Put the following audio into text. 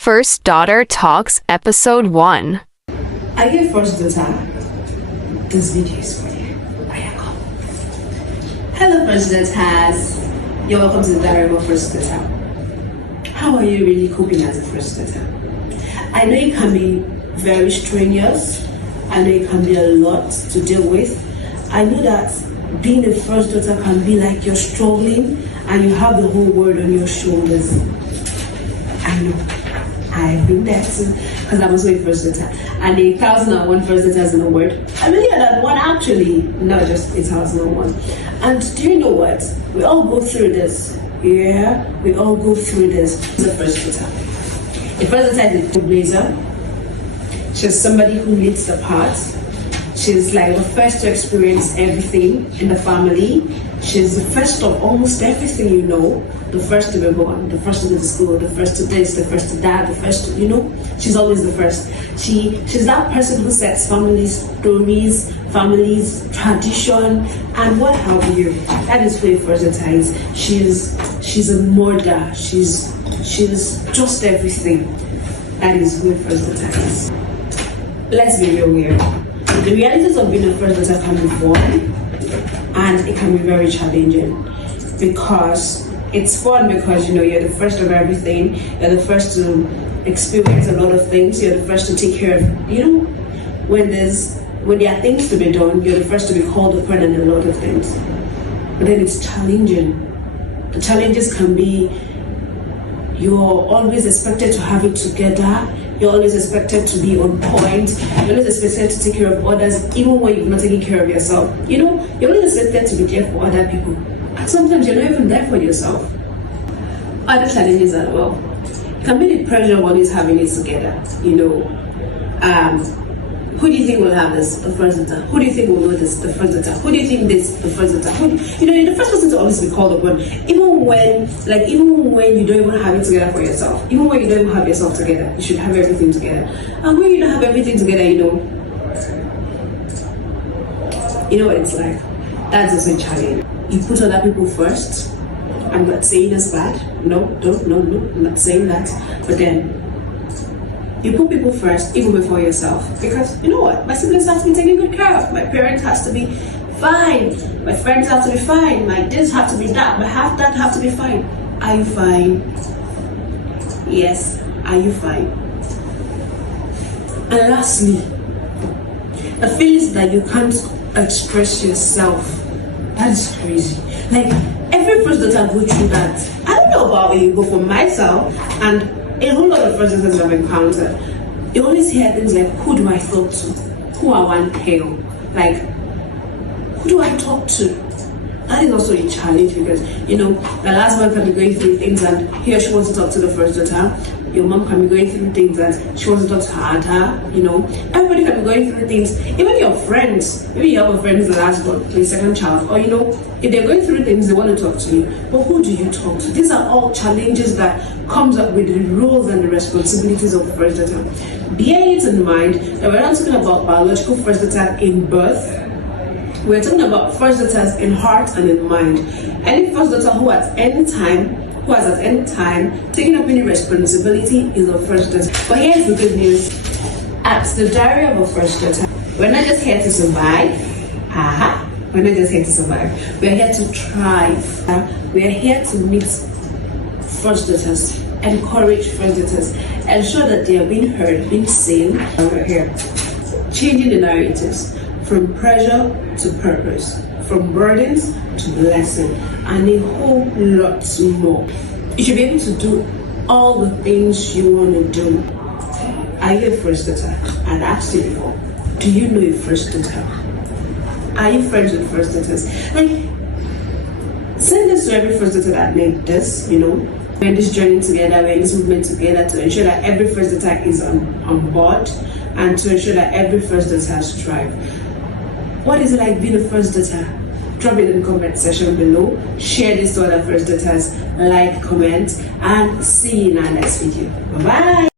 First Daughter Talks Episode 1. Are you a first daughter? This video is for you. Ayako. Hello, first daughters. You're welcome to the diary of first daughter. How are you really coping as a first daughter? I know it can be very strenuous. I know it can be a lot to deal with. I know that being a first daughter can be like you're struggling and you have the whole world on your shoulders. I know. I've been there too, because I was a first daughter. And the 1,001 first daughters in the world. I really had that one actually, not just 1,001. And do you know what? We all go through this. Yeah, we all go through this. The first daughter. The first daughter is a trailblazer. She's somebody who leads the part. She's like the first to experience everything in the family. She's the first of almost everything, you know. The first to be born, the first to go to school, the first to this, the first to that, the first to, you know. She's always the first. She's that person who sets families' stories, families' tradition, and what have you. That is who a first daughter is. She's a mother. She's just everything. That is who a first daughter is. Let's be real here. The realities of being a first daughter can be fun, and it can be very challenging because it's fun because you know you're the first of everything, you're the first to experience a lot of things, you're the first to take care of, you know, when there are things to be done, you're the first to be called upon in a lot of things. But then it's challenging. The challenges can be you're always expected to have it together. You're always expected to be on point. You're always expected to take care of others, even when you're not taking care of yourself. You know, you're always expected to be there for other people. And sometimes you're not even there for yourself. Other challenges as well. It can be the pressure of always having it together. You know, who do you think will have this? The first daughter. Who do you think will know this? The first daughter. Who do you think this? The first daughter. You know, you're the first person to always be called upon. Even when you don't even have it together for yourself. Even when you don't even have yourself together, you should have everything together. And when you don't have everything together, you know what it's like. That's also a challenge. You put other people first. I'm not saying it's bad. No, I'm not saying that. But then you put people first, even before yourself, because you know what? My siblings have to be taken good care of. My parents have to be fine. My friends have to be fine. My this have to be that. My half that have to be fine. Are you fine? Yes. Are you fine? And lastly, the feelings that you can't express yourself. That's crazy. Like every first daughter go through that. I don't know about you, but for myself and a whole lot of first daughters I've encountered, you always hear things like, who do I talk to? Who I want pale? Like, who do I talk to? That is also a challenge because, you know, the last one can be going through things and he or she wants to talk to the first daughter. Your mom can be going through things that she wants to talk to her, you know. Everybody can be going through things, even your friends. Maybe you have a friend who's the last one, the second child, or you know, if they're going through things, they want to talk to you. But who do you talk to? These are all challenges that comes up with the roles and the responsibilities of the first daughter. Bear it in mind that we're not talking about biological first daughter in birth. We're talking about first daughters in heart and in mind. Any first daughter who has at any time taken up any responsibility is a first daughter. But here's the good news. At the diary of a first daughter, we're not just here to survive. We're not just here to survive. We're here to thrive. We're here to meet first daughters, encourage first daughters, ensure that they are being heard, being seen. And we're here changing the narratives from pressure to purpose, from burdens to blessing, and a whole lot more. You should be able to do all the things you want to do. Are you a first daughter? I'd asked you before. Do you know a first daughter? Are you friends with first daughters? Like, send this to every first daughter that made this, you know. We're in this journey together, we're in this movement together to ensure that every first daughter is on board and to ensure that every first daughter strives. What is it like being a first daughter? Drop it in the comment section below. Share this to other first daughters. Like, comment, and see you in our next video. Bye-bye.